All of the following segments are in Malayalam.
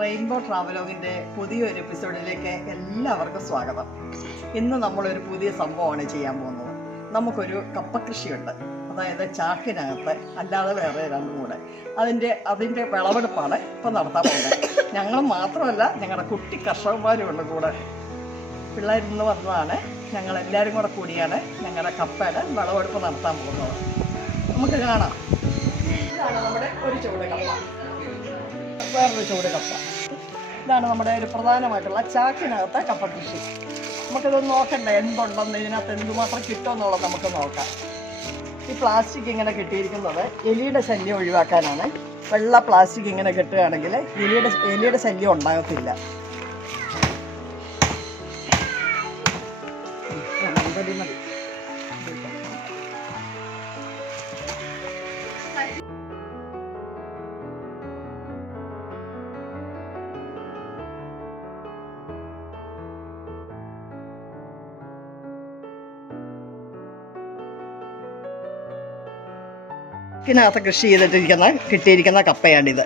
റെയിൻബോ ട്രാവലോഗിൻ്റെ പുതിയൊരു എപ്പിസോഡിലേക്ക് എല്ലാവർക്കും സ്വാഗതം. ഇന്ന് നമ്മളൊരു പുതിയ സംഭവമാണ് ചെയ്യാൻ പോകുന്നത്. നമുക്കൊരു കപ്പ കൃഷിയുണ്ട്, അതായത് ചാക്കിനകത്ത് അല്ലാതെ വേറെ രണ്ടും കൂടെ. അതിൻ്റെ വിളവെടുപ്പാണ് ഇപ്പം നടത്താൻ പോകുന്നത്. ഞങ്ങൾ മാത്രമല്ല, ഞങ്ങളുടെ കുട്ടി കർഷകന്മാരും ഉണ്ട് കൂടെ. പിള്ളേരിന്ന് വന്നതാണ്. ഞങ്ങളെല്ലാവരും കൂടെ കൂടിയാണ് ഞങ്ങളുടെ കപ്പയുടെ വിളവെടുപ്പ് നടത്താൻ പോകുന്നത്. നമുക്ക് കാണാം. ഇതാണ് നമ്മുടെ ഒരു ചൂട് കപ്പ, വേറൊരു ചൂട് കപ്പ. ഇതാണ് നമ്മുടെ ഒരു പ്രധാനമായിട്ടുള്ള ചാക്കിനകത്തെ കപ്പ കൃഷി. നമുക്കിതൊന്ന് നോക്കണ്ടേ, എന്തുണ്ടെന്ന്, ഇതിനകത്ത് എന്തുമാത്രം കിട്ടുമെന്നുള്ളത് നമുക്ക് നോക്കാം. ഈ പ്ലാസ്റ്റിക് ഇങ്ങനെ കെട്ടിയിരിക്കുന്നത് എലിയുടെ ശല്യം ഒഴിവാക്കാനാണ്. വെള്ള പ്ലാസ്റ്റിക് ഇങ്ങനെ കെട്ടുകയാണെങ്കിൽ എലിയുടെ ശല്യം ഉണ്ടാകത്തില്ല. മതി. ഇതിനകത്ത് കൃഷി കിട്ടിയിരിക്കുന്ന കപ്പയാണിത്.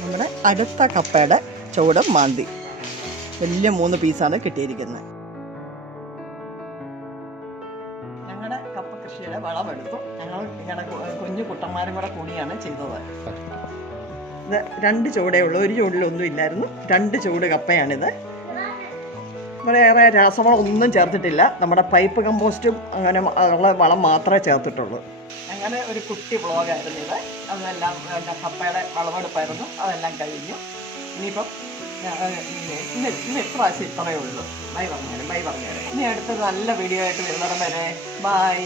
നമ്മുടെ അടുത്ത കപ്പയുടെ ചുവടും മാന്തി വലിയ 3 പീസാണ് കിട്ടിയിരിക്കുന്നത്. ഞങ്ങളുടെ കപ്പ കൃഷിയുടെ വളമെടുത്തു. ഞങ്ങളുടെ കുഞ്ഞു കുട്ടന്മാരും കൂടെ കൂടിയാണ് ചെയ്തത്. ഇത് 2 ചൂടേ ഉള്ളൂ, ഒരു ചൂടിലൊന്നും ഇല്ലായിരുന്നു. 2 ചൂട് കപ്പയാണിത്. ഇവിടെ ഏറെ രാസവളം ഒന്നും ചേർത്തിട്ടില്ല. നമ്മുടെ പൈപ്പ് കമ്പോസ്റ്റും അങ്ങനെ ഉള്ള വളം മാത്രമേ ചേർത്തിട്ടുള്ളൂ. അങ്ങനെ ഒരു കുട്ടി വ്ളോഗായിരുന്നു ഇത്. അതെല്ലാം കപ്പയുടെ വിളവെടുപ്പായിരുന്നു. അതെല്ലാം കഴിഞ്ഞു. ഇനിയിപ്പം ഇന്ന് ഇപ്രാവശ്യം ഇത്രയേ ഉള്ളൂ. ബൈ പറഞ്ഞേരെ. ഇനി അടുത്ത നല്ല വീഡിയോ ആയിട്ട് വരുന്നിടം വരെ ബൈ.